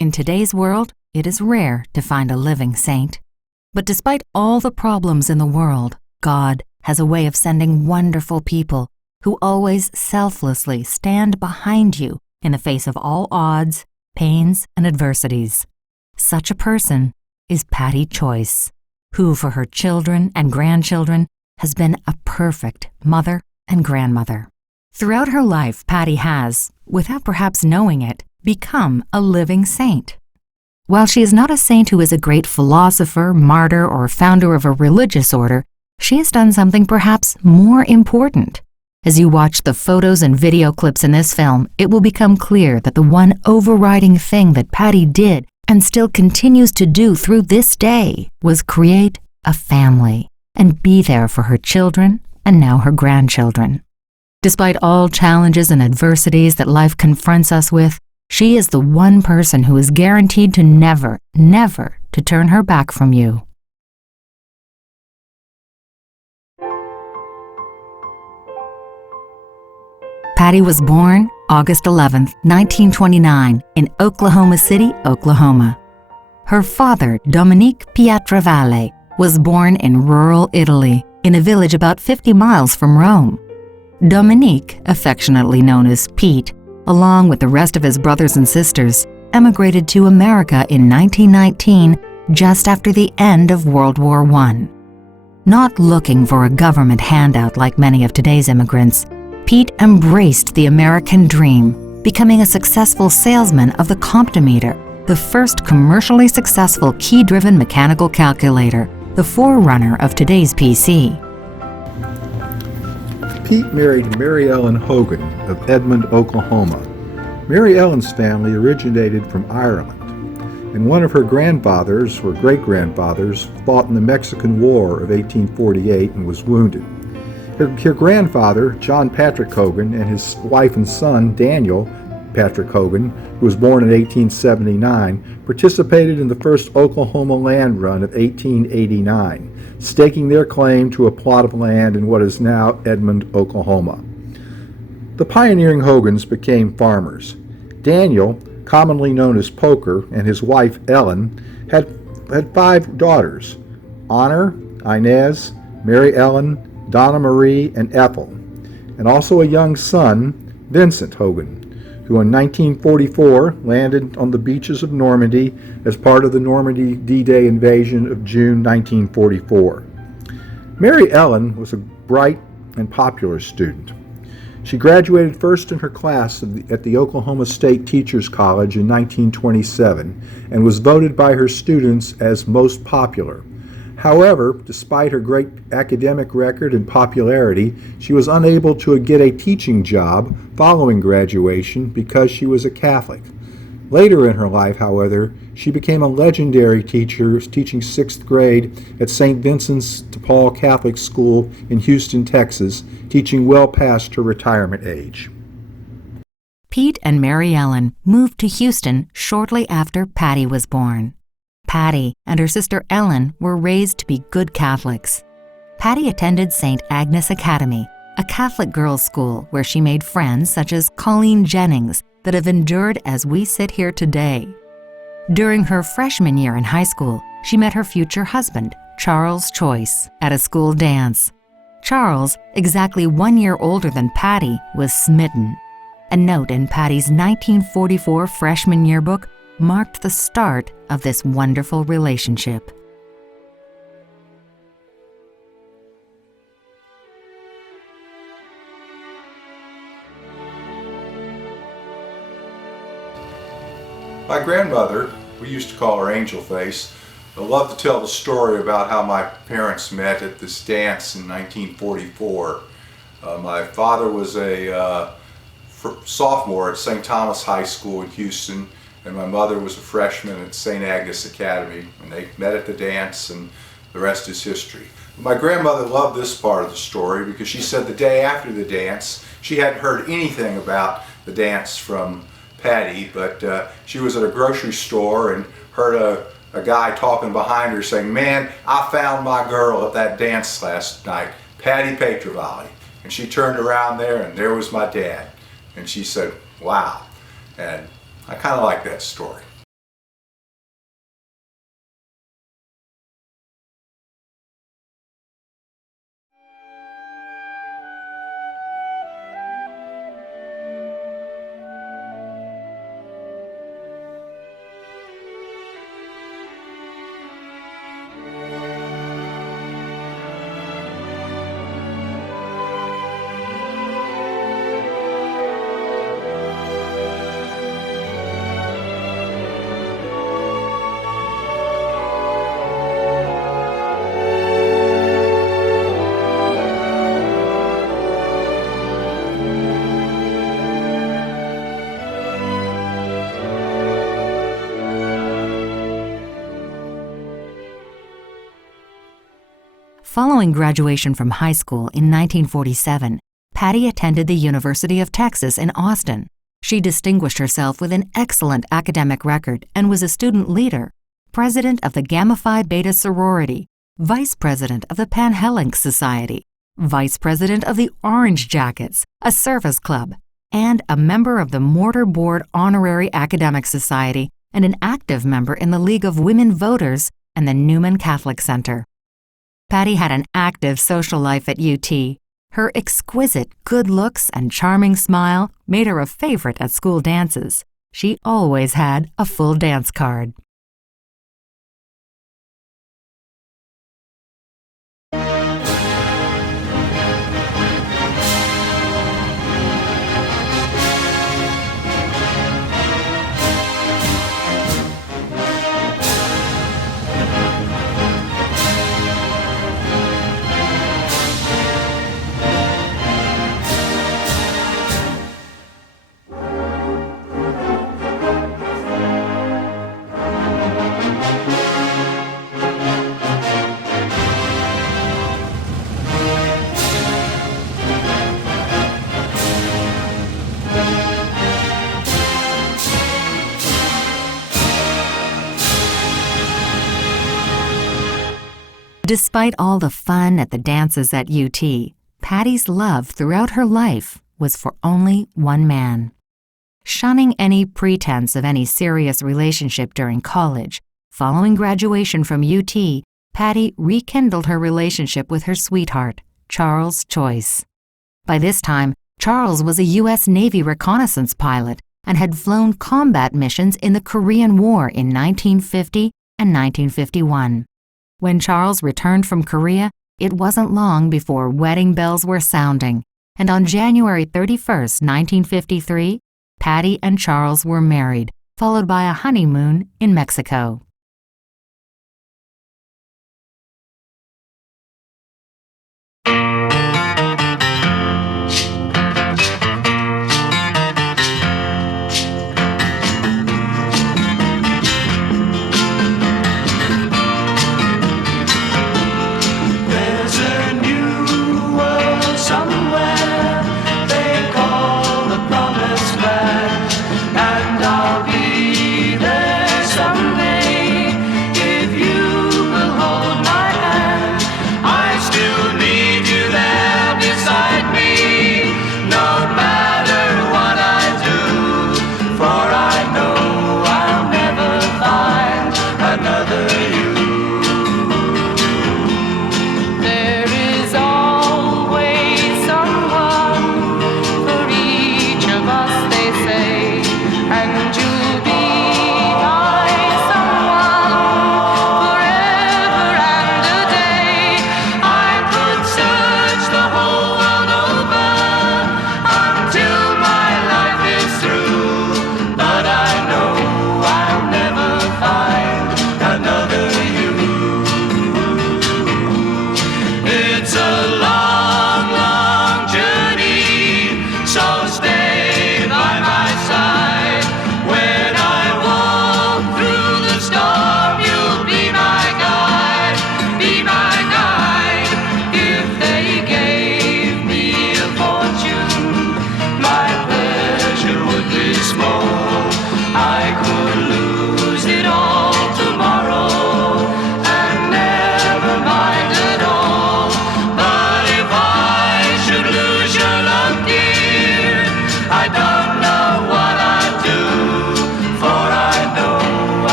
In today's world, it is rare to find a living saint. But despite all the problems in the world, God has a way of sending wonderful people who always selflessly stand behind you in the face of all odds, pains, and adversities. Such a person is Patty Choyce, who for her children and grandchildren has been a perfect mother and grandmother. Throughout her life, Patty has, without perhaps knowing it, become a living saint. While she is not a saint who is a great philosopher, martyr, or founder of a religious order, she has done something perhaps more important. As you watch the photos and video clips in this film, it will become clear that the one overriding thing that Patty did and still continues to do through this day was create a family and be there for her children and now her grandchildren. Despite all challenges and adversities that life confronts us with, she is the one person who is guaranteed to never, never to turn her back from you. Patty was born August 11, 1929, in Oklahoma City, Oklahoma. Her father, Dominique Pietravale, was born in rural Italy, in a village about 50 miles from Rome. Dominique, affectionately known as Pete, along with the rest of his brothers and sisters, emigrated to America in 1919, just after the end of World War I. Not looking for a government handout like many of today's immigrants, Pete embraced the American dream, becoming a successful salesman of the Comptometer, the first commercially successful key-driven mechanical calculator, the forerunner of today's PC. Pete married Mary Ellen Hogan of Edmond, Oklahoma. Mary Ellen's family originated from Ireland, and one of her grandfathers or great-grandfathers fought in the Mexican War of 1848 and was wounded. Her grandfather, John Patrick Hogan, and his wife and son, Daniel Patrick Hogan, who was born in 1879, participated in the first Oklahoma land run of 1889, staking their claim to a plot of land in what is now Edmond, Oklahoma. The pioneering Hogans became farmers. Daniel, commonly known as Poker, and his wife Ellen had 5 daughters: Honor, Inez, Mary Ellen, Donna Marie, and Ethel, and also a young son, Vincent Hogan, who in 1944 landed on the beaches of Normandy as part of the Normandy D-Day invasion of June 1944. Mary Ellen was a bright and popular student. She graduated first in her class at the Oklahoma State Teachers College in 1927 and was voted by her students as most popular. However, despite her great academic record and popularity, she was unable to get a teaching job following graduation because she was a Catholic. Later in her life, however, she became a legendary teacher, teaching 6th grade at St. Vincent's de Paul Catholic School in Houston, Texas, teaching well past her retirement age. Pete and Mary Ellen moved to Houston shortly after Patty was born. Patty and her sister Ellen were raised to be good Catholics. Patty attended St. Agnes Academy, a Catholic girls' school where she made friends such as Colleen Jennings that have endured as we sit here today. During her freshman year in high school, she met her future husband, Charles Choyce, at a school dance. Charles, exactly 1 year older than Patty, was smitten. A note in Patty's 1944 freshman yearbook marked the start of this wonderful relationship. My grandmother, we used to call her Angel Face, loved to tell the story about how my parents met at this dance in 1944. My father was a sophomore at St. Thomas High School in Houston, and my mother was a freshman at St. Agnes Academy, and they met at the dance, and the rest is history. My grandmother loved this part of the story because she said the day after the dance, she hadn't heard anything about the dance from Patty, but she was at a grocery store and heard a guy talking behind her saying, "Man, I found my girl at that dance last night, Patty Choyce." And she turned around there and there was my dad. And she said, "Wow." And I kind of like that story. Following graduation from high school in 1947, Patty attended the University of Texas in Austin. She distinguished herself with an excellent academic record and was a student leader, president of the Gamma Phi Beta sorority, vice president of the Panhellenic Society, vice president of the Orange Jackets, a service club, and a member of the Mortar Board Honorary Academic Society and an active member in the League of Women Voters and the Newman Catholic Center. Patty had an active social life at UT. Her exquisite good looks and charming smile made her a favorite at school dances. She always had a full dance card. Despite all the fun at the dances at UT, Patty's love throughout her life was for only one man. Shunning any pretense of any serious relationship during college, following graduation from UT, Patty rekindled her relationship with her sweetheart, Charles Choyce. By this time, Charles was a U.S. Navy reconnaissance pilot and had flown combat missions in the Korean War in 1950 and 1951. When Charles returned from Korea, it wasn't long before wedding bells were sounding, and on January 31, 1953, Patty and Charles were married, followed by a honeymoon in Mexico.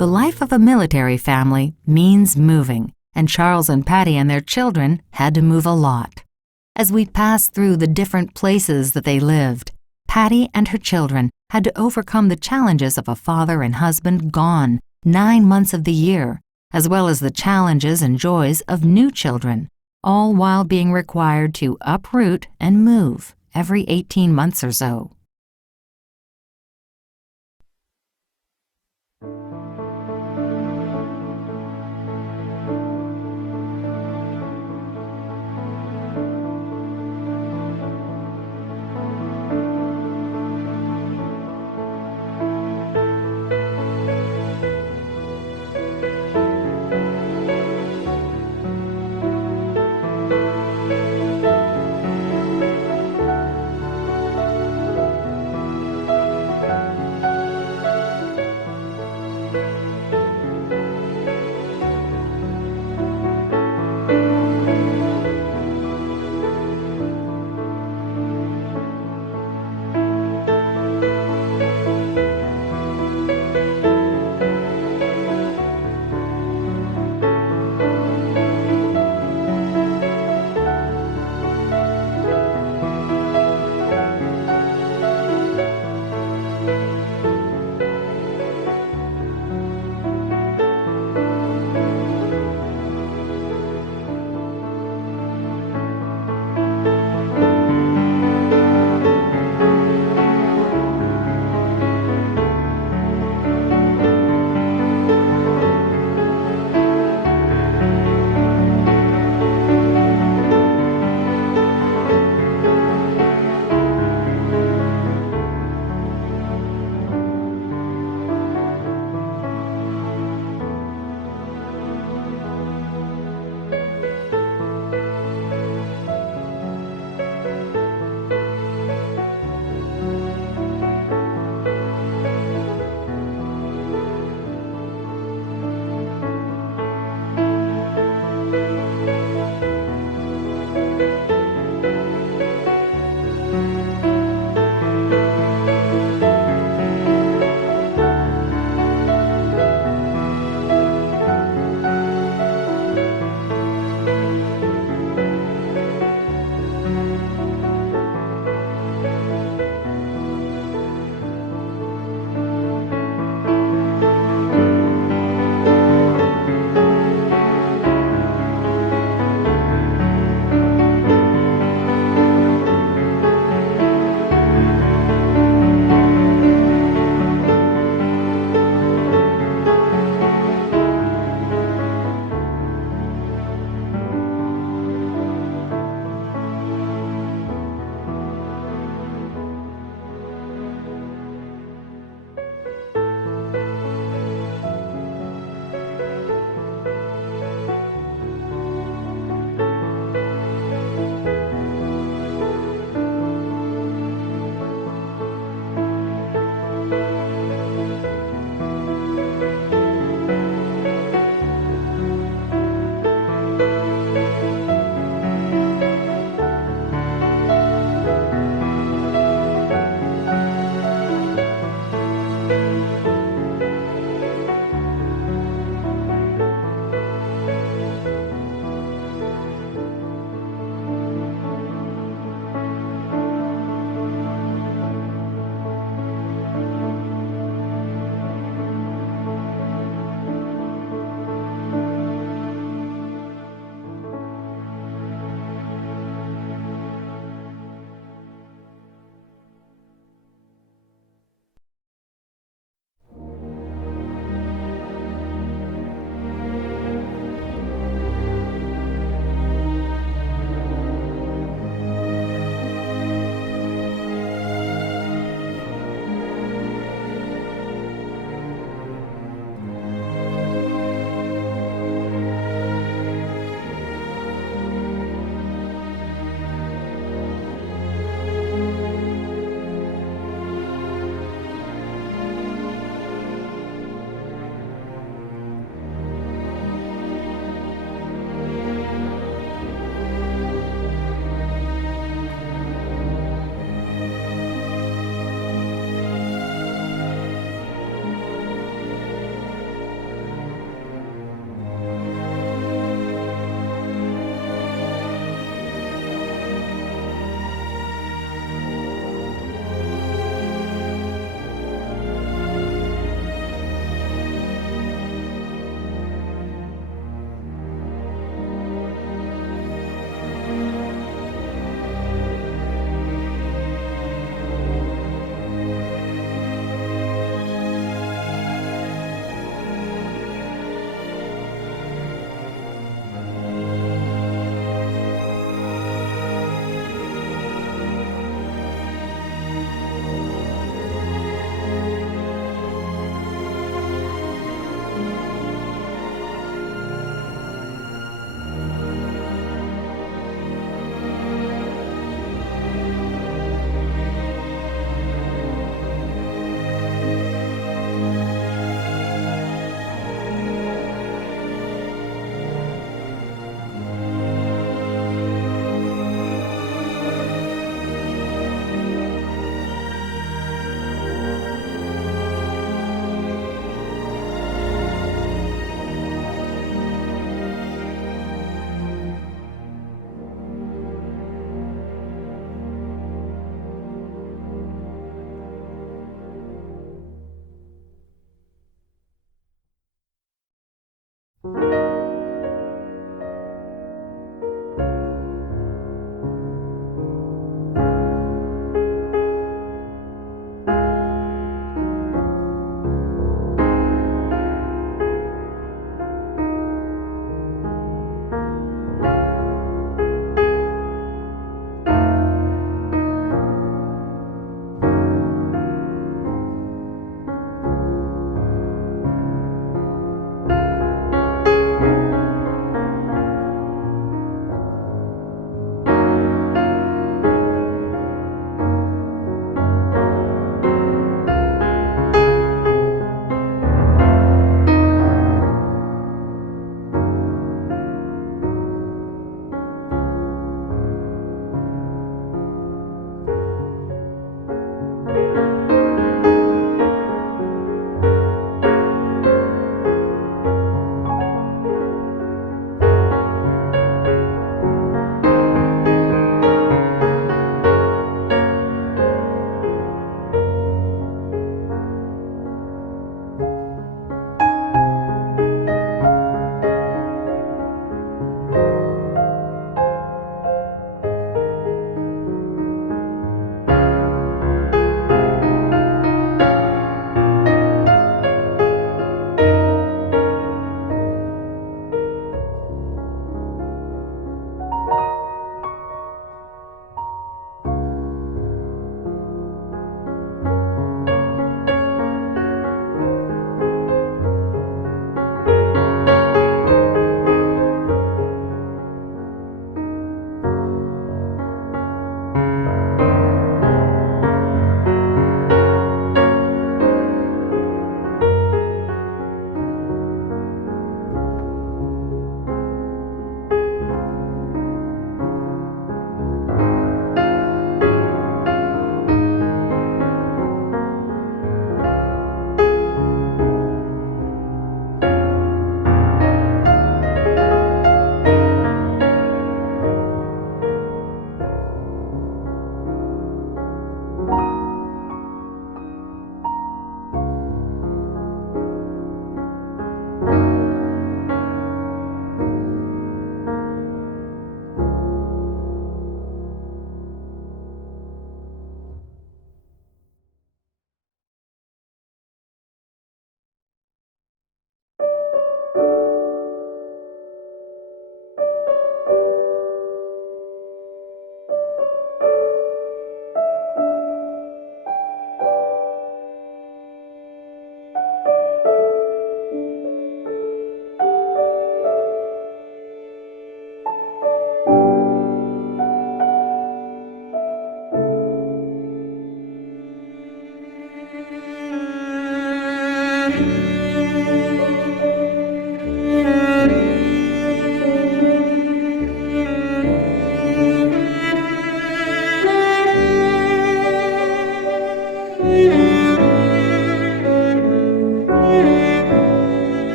The life of a military family means moving, and Charles and Patty and their children had to move a lot. As we passed through the different places that they lived, Patty and her children had to overcome the challenges of a father and husband gone 9 months of the year, as well as the challenges and joys of new children, all while being required to uproot and move every 18 months or so.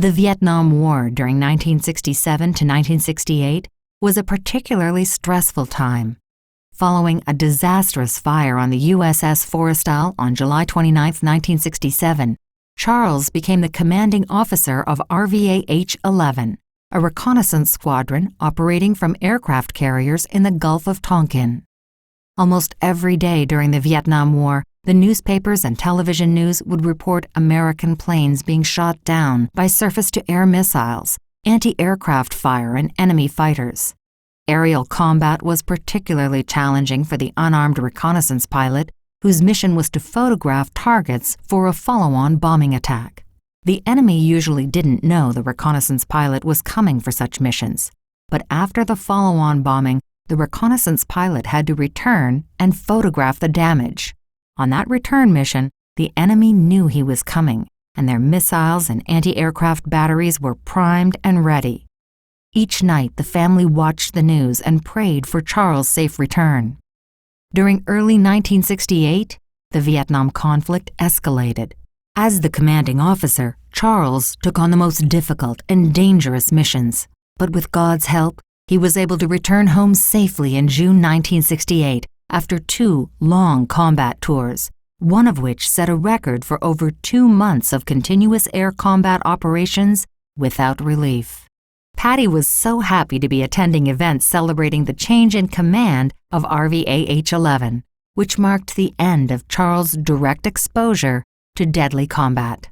The Vietnam War during 1967 to 1968 was a particularly stressful time. Following a disastrous fire on the USS Forrestal on July 29, 1967, Charles became the commanding officer of RVA-H-11, a reconnaissance squadron operating from aircraft carriers in the Gulf of Tonkin. Almost every day during the Vietnam War, the newspapers and television news would report American planes being shot down by surface-to-air missiles, anti-aircraft fire, and enemy fighters. Aerial combat was particularly challenging for the unarmed reconnaissance pilot, whose mission was to photograph targets for a follow-on bombing attack. The enemy usually didn't know the reconnaissance pilot was coming for such missions, but after the follow-on bombing, the reconnaissance pilot had to return and photograph the damage. On that return mission, the enemy knew he was coming, and their missiles and anti-aircraft batteries were primed and ready. Each night, the family watched the news and prayed for Charles' safe return. During early 1968, the Vietnam conflict escalated. As the commanding officer, Charles took on the most difficult and dangerous missions, but with God's help, he was able to return home safely in June 1968 after 2 long combat tours, one of which set a record for over 2 months of continuous air combat operations without relief. Patty was so happy to be attending events celebrating the change in command of RVA-H-11, which marked the end of Charles' direct exposure to deadly combat.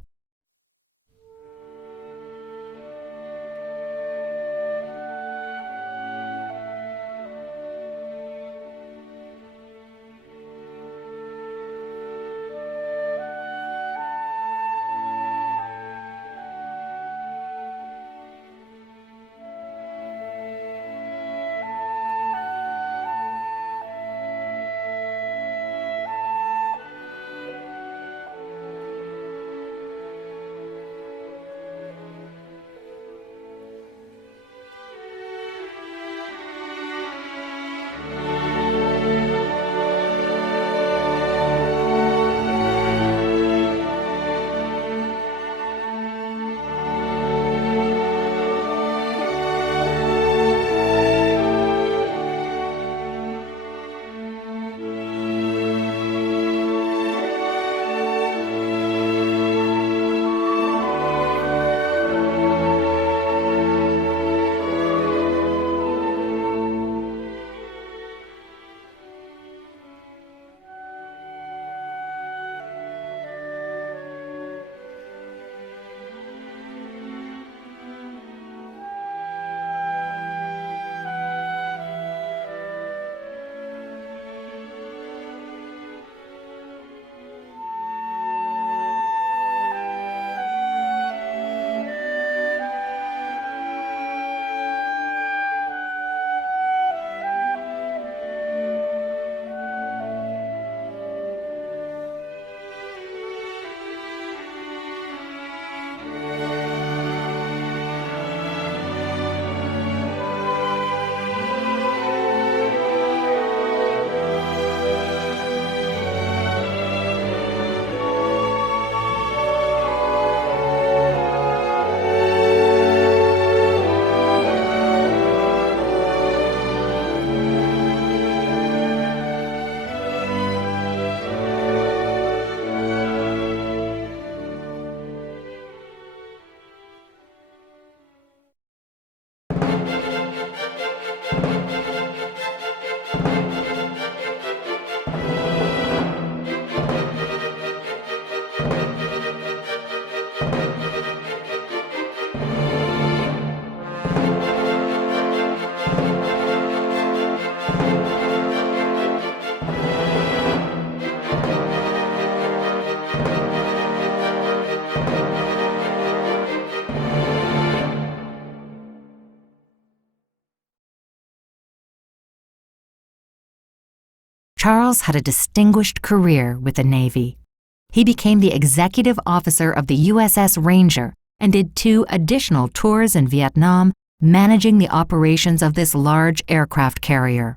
Charles had a distinguished career with the Navy. He became the executive officer of the USS Ranger and did 2 additional tours in Vietnam, managing the operations of this large aircraft carrier.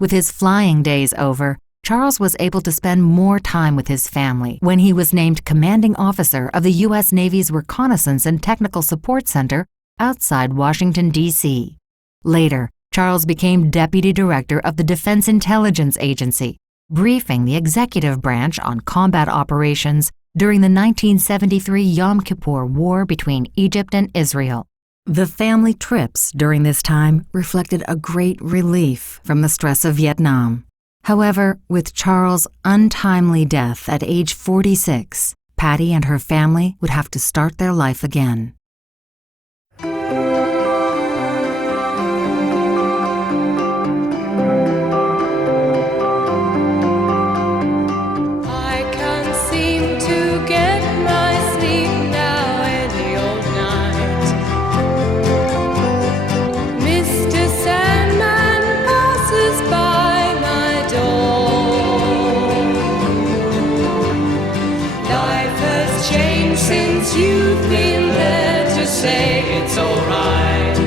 With his flying days over, Charles was able to spend more time with his family when he was named commanding officer of the U.S. Navy's Reconnaissance and Technical Support Center outside Washington, D.C. Later, Charles became deputy director of the Defense Intelligence Agency, briefing the executive branch on combat operations during the 1973 Yom Kippur War between Egypt and Israel. The family trips during this time reflected a great relief from the stress of Vietnam. However, with Charles' untimely death at age 46, Patty and her family would have to start their life again. Since you've been there to say it's alright,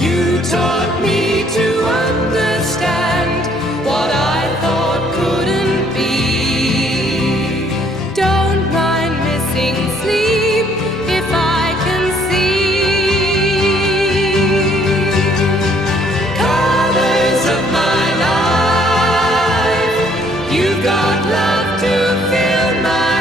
you taught me to understand what I thought couldn't be. Don't mind missing sleep if I can see colors of my life. You've got love to fill my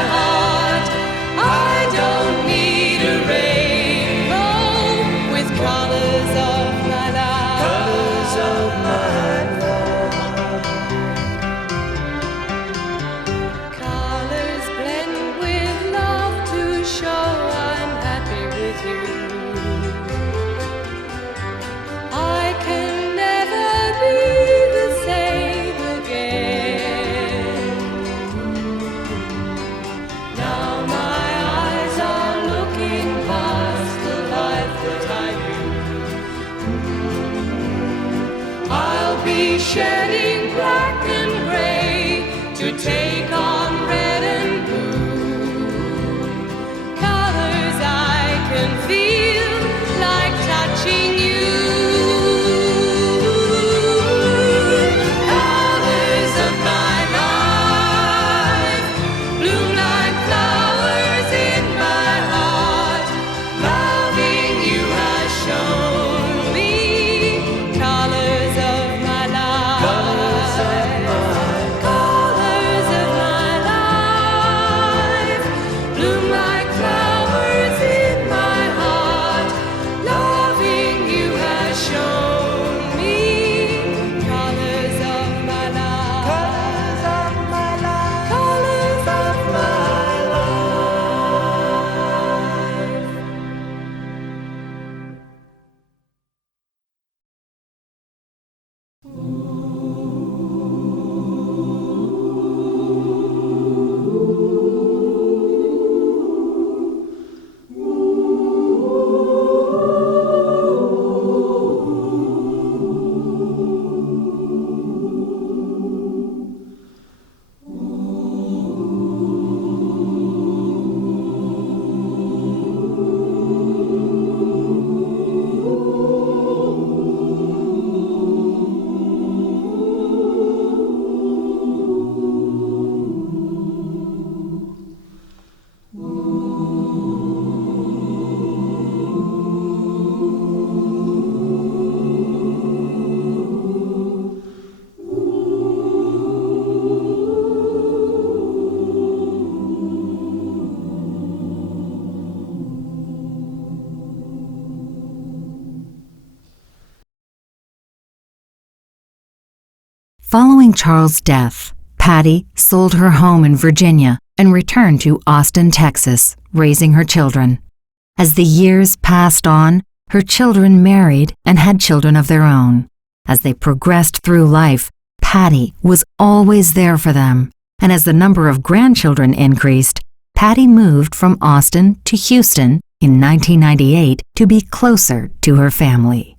shedding black and gray to take on red and blue. Colors I can feel like touching you. Colors of my life bloom like flowers in my heart. Loving you has shown me colors of Following Charles' death, Patty sold her home in Virginia and returned to Austin, Texas, raising her children. As the years passed on, her children married and had children of their own. As they progressed through life, Patty was always there for them, and as the number of grandchildren increased, Patty moved from Austin to Houston in 1998 to be closer to her family.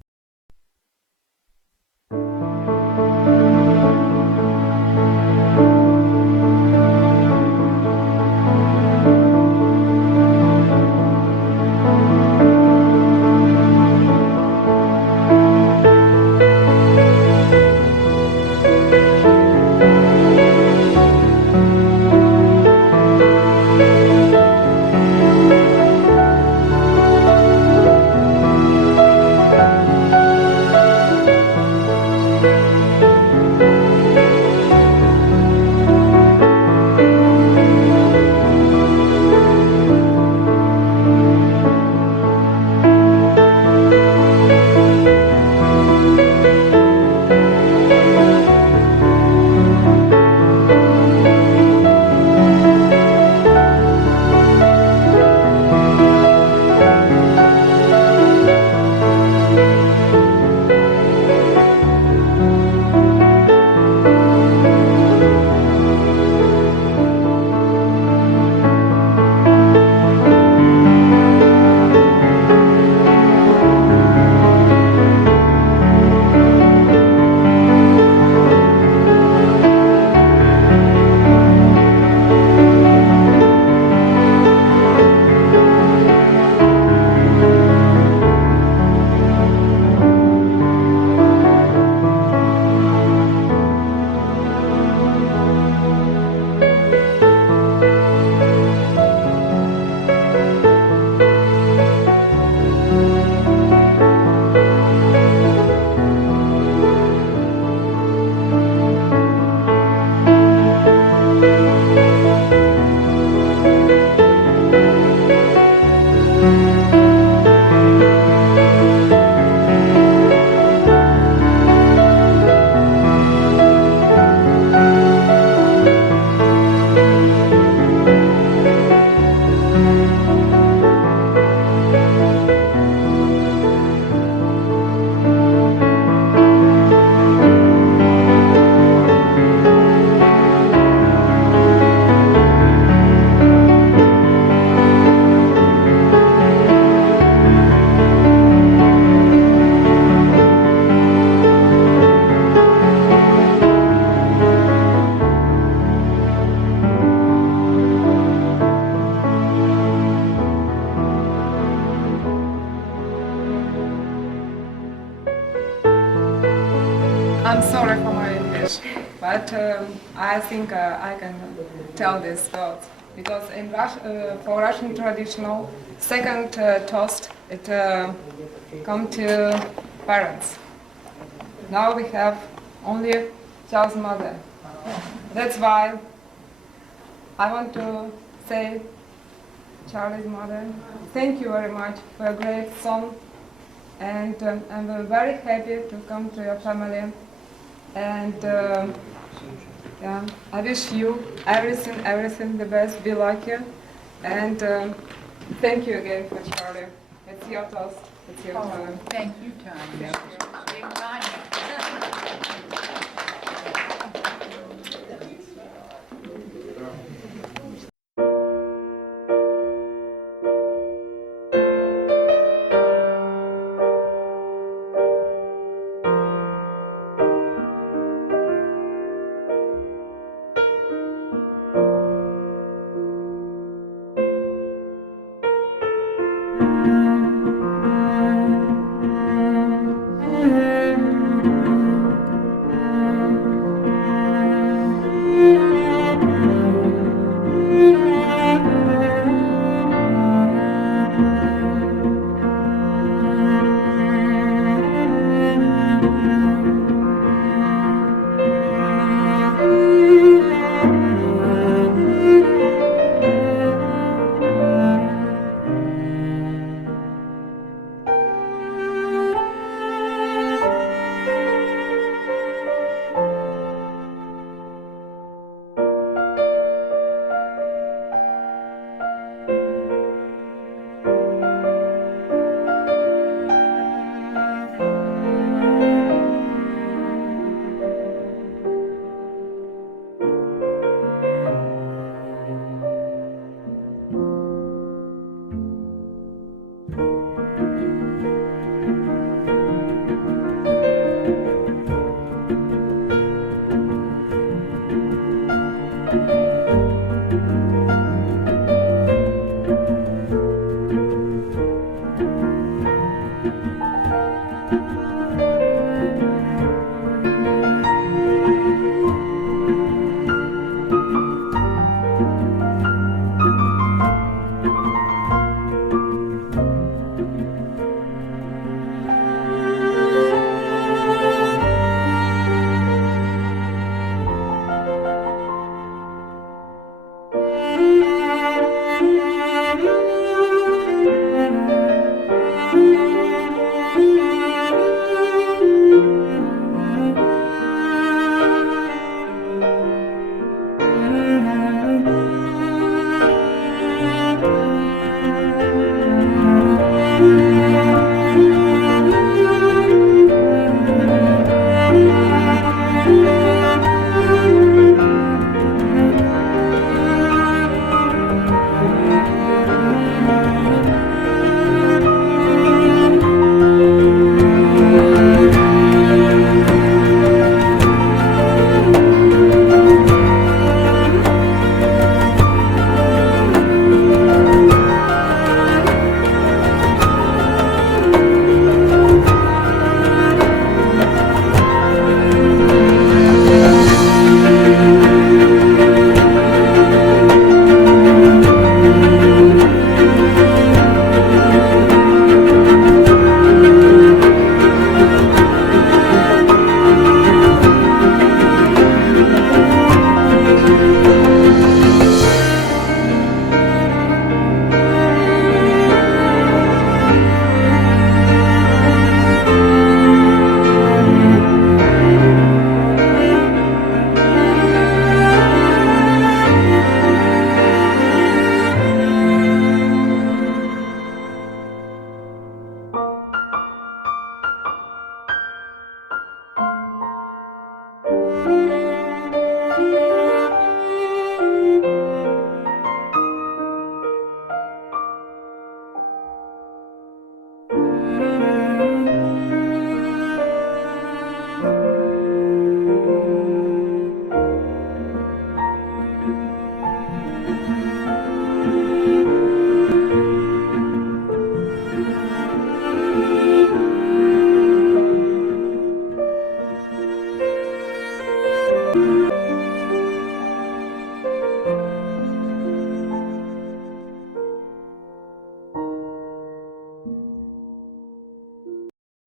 but I think I can tell these words because in for Russian traditional second toast it come to parents. Now we have only child's mother. That's why I want to say, Charlie's mother, thank you very much for a great song, and I'm very happy to come to your family, and yeah, I wish you everything the best, be lucky, and thank you again for Charlie. It's your toast, it's your time. Thank you, Tanya. Big Tanya.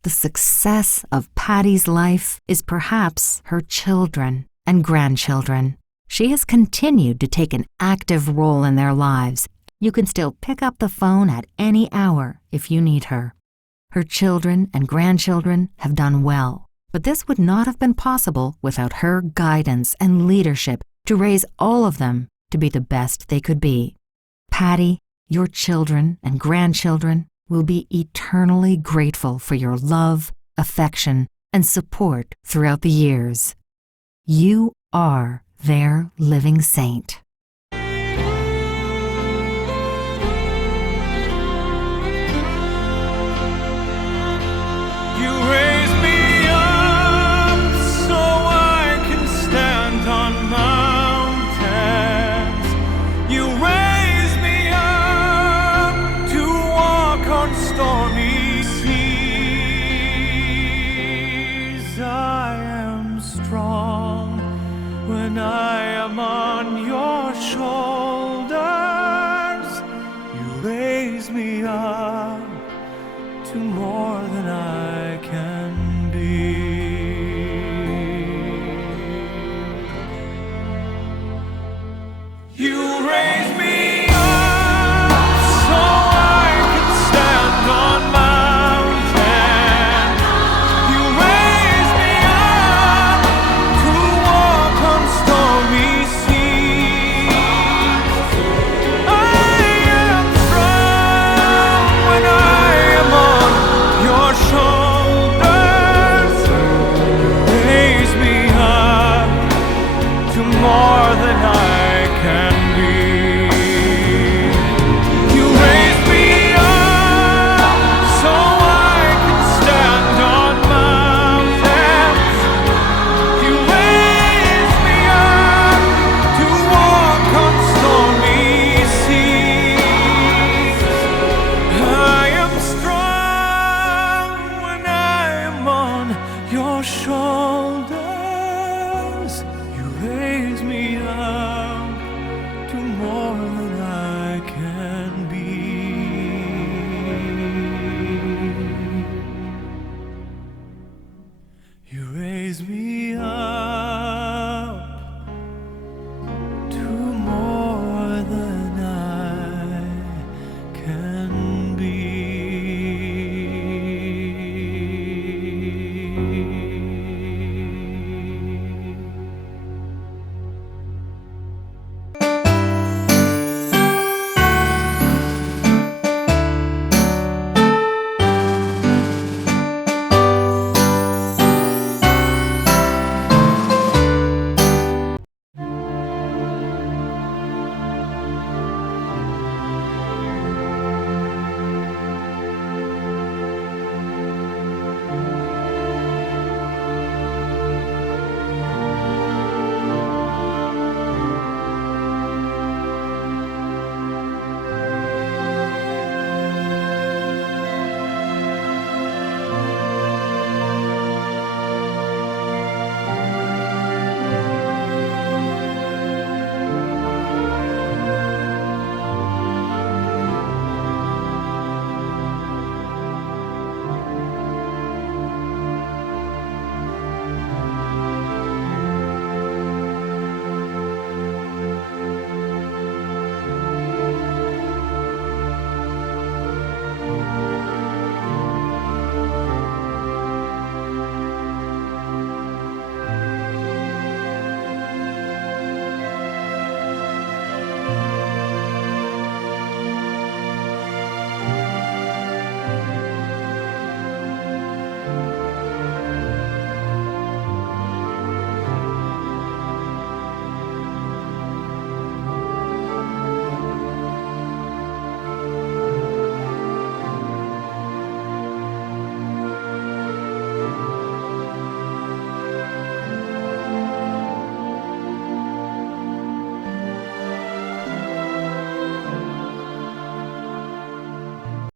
the success of Patty's life is perhaps her children and grandchildren. She has continued to take an active role in their lives. You can still pick up the phone at any hour if you need her. Her children and grandchildren have done well, but this would not have been possible without her guidance and leadership to raise all of them to be the best they could be. Patty, your children and grandchildren will be eternally grateful for your love, affection, and support throughout the years. You are their living saint.